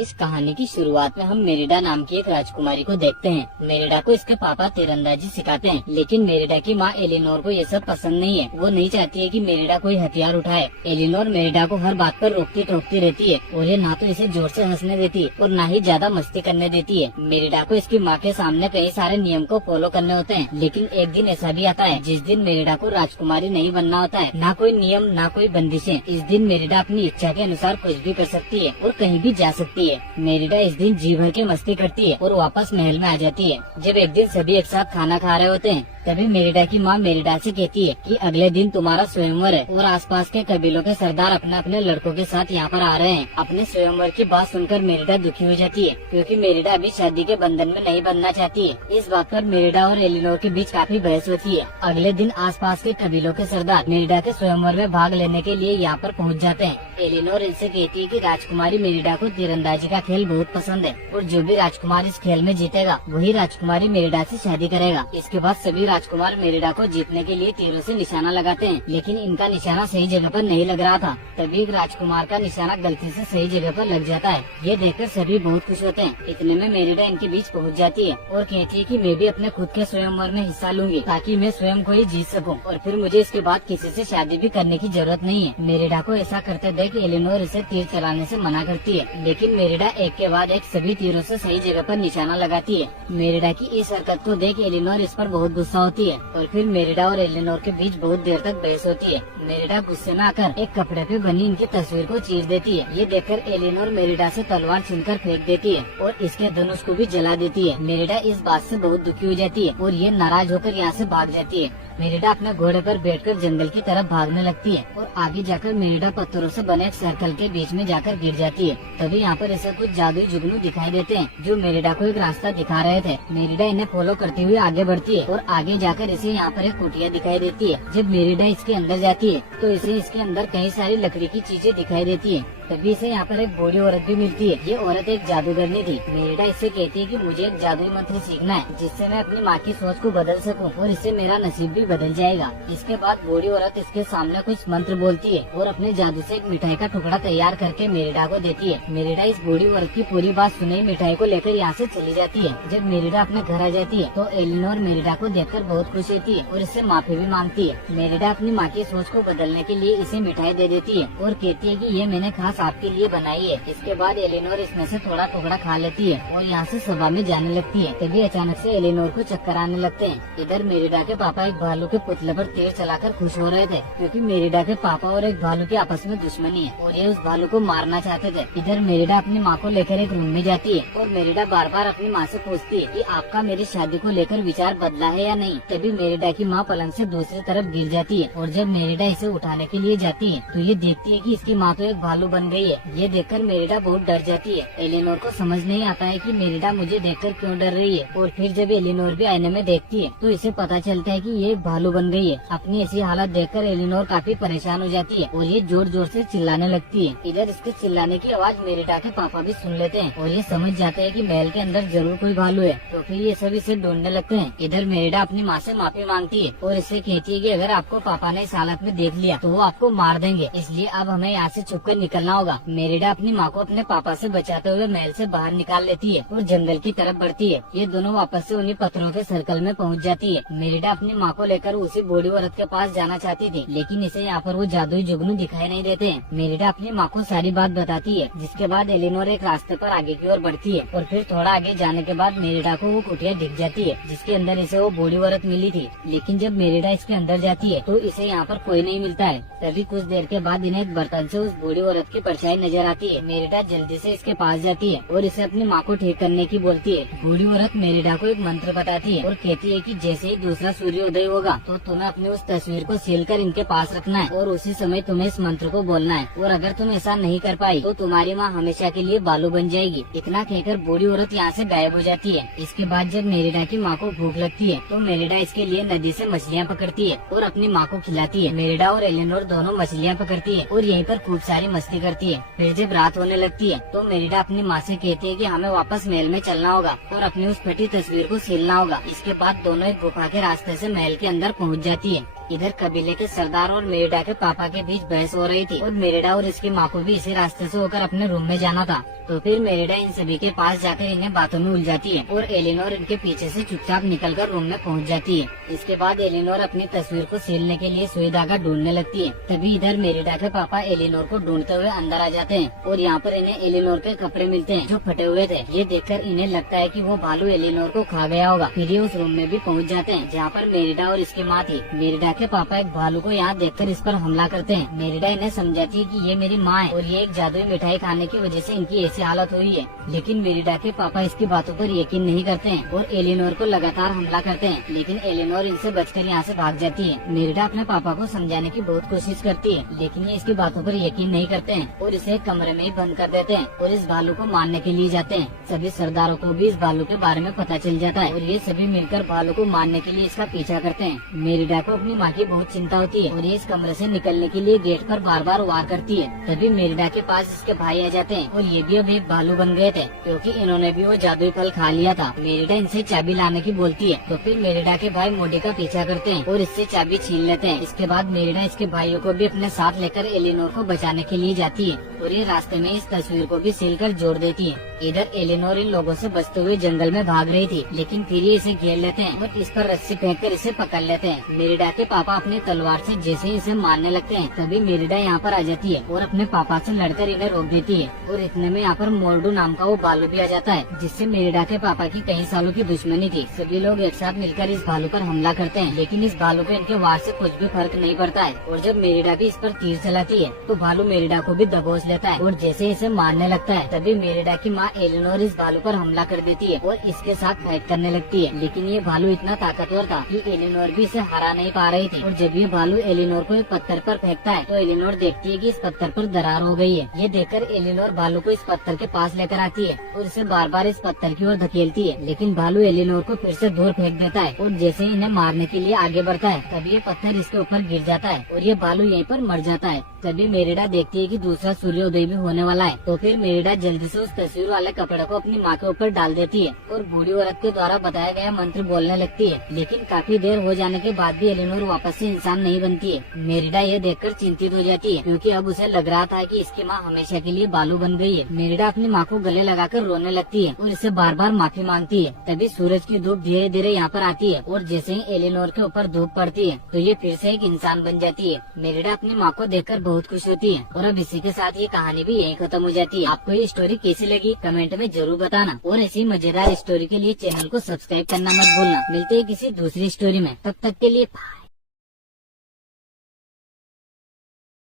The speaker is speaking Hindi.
इस कहानी की शुरुआत में हम मेरिडा नाम की एक राजकुमारी को देखते हैं। मेरिडा को इसके पापा तीरंदाजी सिखाते हैं, लेकिन मेरिडा की माँ एलिनोर को ये सब पसंद नहीं है। वो नहीं चाहती है कि मेरिडा कोई हथियार उठाए। एलिनोर मेरिडा को हर बात पर रोकती टोकती रहती है और ये ना तो इसे जोर से हंसने देती और ना ही ज्यादा मस्ती करने देती है। मेरिडा को इसकी माँ के सामने कई सारे नियम को फॉलो करने होते हैं, लेकिन एक दिन ऐसा भी आता है जिस दिन मेरिडा को राजकुमारी नहीं बनना होता है। ना कोई नियम ना कोई बंदिशें। इस दिन मेरिडा अपनी इच्छा के अनुसार कुछ भी कर सकती है और कहीं भी जा सकती है। मेरिडा इस दिन जी भर के मस्ती करती है और वापस महल में आ जाती है। जब एक दिन सभी एक साथ खाना खा रहे होते हैं, तभी मेरिडा की माँ मेरिडा से कहती है कि अगले दिन तुम्हारा स्वयंवर है और आसपास के कबीलों के सरदार अपने अपने लड़कों के साथ यहाँ पर आ रहे हैं। अपने स्वयंवर की बात सुनकर मेरिडा दुखी हो जाती है, क्योंकि मेरिडा अभी शादी के बंधन में नहीं बनना चाहती है। इस बात पर मेरिडा और एलिनोर के बीच काफी बहस होती है। अगले दिन आसपास के कबीलों के सरदार मेरिडा के स्वयंवर में भाग लेने के लिए यहाँ पर पहुँच जाते हैं। एलिनोर इनसे कहती है कि राजकुमारी मेरिडा को तीरंदाजी का खेल बहुत पसंद है और जो भी राजकुमार इस खेल में जीतेगा वही राजकुमारी मेरिडा से शादी करेगा। इसके बाद सभी राजकुमार मेरिडा को जीतने के लिए तीरों से निशाना लगाते हैं, लेकिन इनका निशाना सही जगह पर नहीं लग रहा था। तभी एक राजकुमार का निशाना गलती से सही जगह पर लग जाता है। ये देखकर सभी बहुत खुश होते हैं। इतने में मेरिडा इनके बीच पहुंच जाती है और कहती है कि मैं भी अपने खुद के स्वयंवर में हिस्सा लूंगी ताकि मैं स्वयं को ही जीत सकूं और फिर मुझे इसके बाद किसी से शादी भी करने की जरूरत नहीं है। मेरिडा को ऐसा करते देख एलिनोर इसे तीर चलाने से मना करती है, लेकिन मेरिडा एक के बाद एक सभी तीरों से सही जगह पर निशाना लगाती है। मेरिडा की इस हरकत को देख एलिनोर इस पर बहुत गुस्सा होती है और फिर मेरिडा और एलिनोर के बीच बहुत देर तक बहस होती है। मेरिडा गुस्से में आकर एक कपड़े पे बनी इनकी तस्वीर को चीर देती है। ये देखकर एलिनोर मेरिडा से तलवार छीनकर फेंक देती है और इसके धनुष को भी जला देती है। मेरिडा इस बात से बहुत दुखी हो जाती है और ये नाराज होकर यहाँ से भाग जाती है। मेरिडा अपने घोड़े पर बैठकर जंगल की तरफ भागने लगती है और आगे जाकर मेरिडा पत्थरों से बने एक सर्कल के बीच में जाकर गिर जाती है। तभी यहाँ पर इसे कुछ जादुई जुगनू दिखाई देते हैं जो मेरिडा को एक रास्ता दिखा रहे थे। मेरिडा इन्हें फॉलो करते हुए आगे बढ़ती है और आगे जाकर इसे यहाँ पर एक कुटिया दिखाई देती है। जब मेरिडा इसके अंदर जाती है तो इसे इसके अंदर कई सारी लकड़ी की चीजें दिखाई देती है। तभी इसे यहाँ पर एक बूढ़ी औरत भी मिलती है। ये औरत एक जादूगरनी थी। मेरिडा इससे कहती है कि मुझे एक जादुई मंत्र सीखना है जिससे मैं अपनी माँ की सोच को बदल सकूं और इससे मेरा नसीब भी बदल जाएगा। इसके बाद बूढ़ी औरत इसके सामने कुछ मंत्र बोलती है और अपने जादू से एक मिठाई का टुकड़ा तैयार करके मेरिडा को देती है। मेरिडा इस बूढ़ी औरत की पूरी बात सुनी मिठाई को लेकर यहाँ से चली जाती है। जब मेरिडा अपने घर आ जाती है तो एलिनोर मेरिडा को देखकर बहुत खुश होती है और इससे माफी भी मांगती है। मेरिडा अपनी माँ की सोच को बदलने के लिए इसे मिठाई दे देती है और कहती है कि ये मैंने खास आपके लिए बनाई है। इसके बाद एलिनोर इसमें से थोड़ा टुकड़ा खा लेती है और यहाँ से सभा में जाने लगती है। तभी अचानक से एलिनोर को चक्कर आने लगते हैं। इधर मेरिडा के पापा एक भालू के पुतले पर तीर चलाकर खुश हो रहे थे, क्योंकि मेरिडा के पापा और एक भालू की आपस में दुश्मनी है और ये उस भालू को मारना चाहते थे। इधर मेरिडा अपनी माँ को लेकर एक रूम में जाती है और मेरिडा बार बार अपनी माँ से पूछती है कि आपका मेरी शादी को लेकर विचार बदला है या नहीं। तभी मेरिडा की माँ पलंग से दूसरी तरफ गिर जाती है और जब मेरिडा इसे उठाने के लिए जाती है तो ये देखती है कि इसकी माँ तो एक भालू बन गई है। ये देखकर मेरिडा बहुत डर जाती है। एलिनोर को समझ नहीं आता है कि मेरिडा मुझे देखकर क्यों डर रही है और फिर जब एलिनोर भी आईने में देखती है तो इसे पता चलता है कि ये एक भालू बन गई है। अपनी ऐसी हालत देखकर एलिनोर काफी परेशान हो जाती है और ये जोर जोर से चिल्लाने लगती है। इधर इसके चिल्लाने की आवाज मेरिडा के पापा भी सुन लेते हैं और ये समझ जाते हैं कि महल के अंदर जरूर कोई भालू है, तो फिर ये सब इसे ढूंढने लगते हैं। इधर मेरिडा अपनी माँ से माफी मांगती है और इससे कहती है कि अगर आपको पापा ने इस हालत में देख लिया तो वो आपको मार देंगे, इसलिए अब हमें यहाँ से छुपकर निकलना होगा। मेरिडा अपनी माँ को अपने पापा से बचाते हुए महल से बाहर निकाल लेती है और जंगल की तरफ बढ़ती है। ये दोनों वापस से उन्हीं पत्थरों के सर्कल में पहुंच जाती है। मेरिडा अपनी माँ को लेकर उसी बूढ़ी औरत के पास जाना चाहती थी, लेकिन इसे यहाँ पर वो जादुई जुगनू दिखाई नहीं देते। मेरिडा अपनी माँ को सारी बात बताती है, जिसके बाद एलिनोर एक रास्ते पर आगे की ओर बढ़ती है और फिर थोड़ा आगे जाने के बाद मेरिडा को वो कुटिया दिख जाती है जिसके अंदर इसे वो बूढ़ी औरत मिली थी। लेकिन जब मेरिडा इसके अंदर जाती है तो इसे यहाँ पर कोई नहीं मिलता है। तभी कुछ देर के बाद इन्हें एक बर्तन से उस बूढ़ी औरत की परछाई नजर आती है। मेरिडा जल्दी से इसके पास जाती है और इसे अपनी माँ को ठीक करने की बोलती है। बूढ़ी औरत मेरिडा को एक मंत्र बताती है और कहती है कि जैसे ही दूसरा सूर्योदय होगा तो तुम्हें अपनी उस तस्वीर को सील कर इनके पास रखना है और उसी समय तुम्हें इस मंत्र को बोलना है, और अगर तुम ऐसा नहीं कर पाई तो तुम्हारी माँ हमेशा के लिए बालू बन जाएगी। इतना कहकर बूढ़ी औरत यहाँ से गायब हो जाती है। इसके बाद जब मेरिडा की माँ को भूख लगती है तो मेरिडा इसके लिए नदी से मछलियाँ पकड़ती है और अपनी माँ को खिलाती है। मेरिडा और एलिनोर दोनों मछलियाँ पकड़ती है और यहीं पर खूब सारी मस्ती करती है। फिर जब रात होने लगती है तो मेरिडा अपनी माँ से कहती है कि हमें वापस महल में चलना होगा और अपनी उस फटी तस्वीर को सीलना होगा। इसके बाद दोनों एक गुफा के रास्ते से महल के अंदर पहुँच जाती है। इधर कबीले के सरदार और मेरिडा के पापा के बीच बहस हो रही थी और मेरिडा और इसकी माँ को भी इसी रास्ते से होकर अपने रूम में जाना था। तो फिर मेरिडा इन सभी के पास जाकर इन्हें बातों में उलझाती है और एलिनोर इनके पीछे से चुपचाप निकलकर रूम में पहुंच जाती है। इसके बाद एलिनोर अपनी तस्वीर को सीलने के लिए सुई धागा ढूंढने लगती है। तभी इधर मेरिडा के पापा एलिनोर को ढूंढते हुए अंदर आ जाते हैं और यहाँ पर इन्हें एलिनोर के कपड़े मिलते हैं जो फटे हुए थे। ये देखकर इन्हें लगता है कि वो भालू एलिनोर को खा गया होगा। फिर ये उस रूम में भी पहुँच जाते हैं जहाँ पर मेरिडा और इसकी माँ थी। मेरिडा के पापा एक भालू को यहाँ देखकर इस पर हमला करते हैं। मेरिडा इन्हें समझाती है कि ये मेरी माँ है और ये एक जादुई मिठाई खाने की वजह से इनकी ऐसी हालत हुई है। लेकिन मेरिडा के पापा इसकी बातों पर यकीन नहीं करते हैं और एलिनोर को लगातार हमला करते हैं। लेकिन एलिनोर इनसे बचकर यहाँ से भाग जाती है। मेरिडा अपने पापा को समझाने की बहुत कोशिश करती है लेकिन ये इसकी बातों पर यकीन नहीं करते हैं और इसे एक कमरे में ही बंद कर देते हैं और इस भालू को मारने के लिए जाते हैं। सभी सरदारों को भी इस भालू के बारे में पता चल जाता है और ये सभी मिलकर भालू को मारने के लिए इसका पीछा करते हैं। मेरिडा को अपनी माँ की बहुत चिंता होती है और ये इस कमरे से निकलने के लिए गेट पर बार बार वार करती है। तभी मेरिडा के पास इसके भाई आ जाते हैं और ये भी अब एक भालू बन गए थे क्योंकि इन्होंने भी वो जादुई फल खा लिया था। मेरिडा इनसे चाबी लाने की बोलती है तो फिर मेरिडा के भाई मोडी का पीछा करते हैं और इससे चाबी छीन लेते हैं। इसके बाद मेरिडा इसके भाइयों को भी अपने साथ लेकर एलिनोर को बचाने के लिए जाती है और ये रास्ते में इस तस्वीर को भी सील कर जोड़ देती है। इधर एलिनोर इन लोगों से बचते हुए जंगल में भाग रही थी लेकिन फिर ये इसे घेर लेते हैं और इस पर रस्सी फेंककर इसे पकड़ लेते हैं। मेरिडा के पापा अपनी तलवार से जैसे ही इसे मारने लगते हैं तभी मेरिडा यहाँ पर आ जाती है और अपने पापा से लड़कर इन्हें रोक देती है और इतने में यहाँ पर मोर्डू नाम का वो भालू भी आ जाता है जिससे मेरिडा के पापा की कई सालों की दुश्मनी थी। सभी लोग एक साथ मिलकर इस भालू पर हमला करते हैं लेकिन इस भालू को इनके वार से कुछ भी फर्क नहीं पड़ता है और जब मेरिडा भी इस पर तीर चलाती है तो भालू मेरिडा को भी दबोच लेता है और जैसे इसे मारने लगता है तभी मेरिडा की माँ एलिनोर इस भालू पर हमला कर देती है और इसके साथ फाइट करने लगती है। लेकिन ये भालू इतना ताकतवर था कि एलिनोर भी इसे हरा नहीं पा रही थी और जब ये भालू एलिनोर को एक पत्थर पर फेंकता है तो एलिनोर देखती है कि इस पत्थर पर दरार हो गई है। ये देखकर एलिनोर भालू को इस पत्थर के पास लेकर आती है और इसे बार बार इस पत्थर की ओर धकेलती है लेकिन भालू एलिनोर को फिर से दूर फेंक देता है और जैसे ही इन्हें मारने के लिए आगे बढ़ता है तभी ये पत्थर इसके ऊपर गिर जाता है और ये भालू यहीं पर मर जाता है। तभी मेरिडा देखती है कि दूसरा सूर्योदय भी होने वाला है तो फिर मेरिडा जल्दी से उस तस्वीर वाले कपड़े को अपनी माँ के ऊपर डाल देती है और बूढ़ी औरत के द्वारा बताया गया मंत्र बोलने लगती है। लेकिन काफी देर हो जाने के बाद भी एलिनोर वापस से इंसान नहीं बनती है। मेरिडा ये देखकर चिंतित हो जाती है क्योंकि अब उसे लग रहा था कि इसकी माँ हमेशा के लिए भालू बन गई है। मेरिडा अपनी माँ को गले लगाकर रोने लगती है और इससे बार बार माफी मांगती है। तभी सूरज की धूप धीरे धीरे यहाँ पर आती है और जैसे ही एलिनोर के ऊपर धूप पड़ती है तो ये फिर से एक इंसान बन जाती है। मेरिडा अपनी माँ को देखकर बहुत खुश होती है और अब इसी के साथ ये कहानी भी यहीं खत्म हो जाती है। आपको ये स्टोरी कैसी लगी कमेंट में जरूर बताना और ऐसी मजेदार स्टोरी के लिए चैनल को सब्सक्राइब करना मत भूलना। मिलते हैं किसी दूसरी स्टोरी में, तब तक के लिए बाय।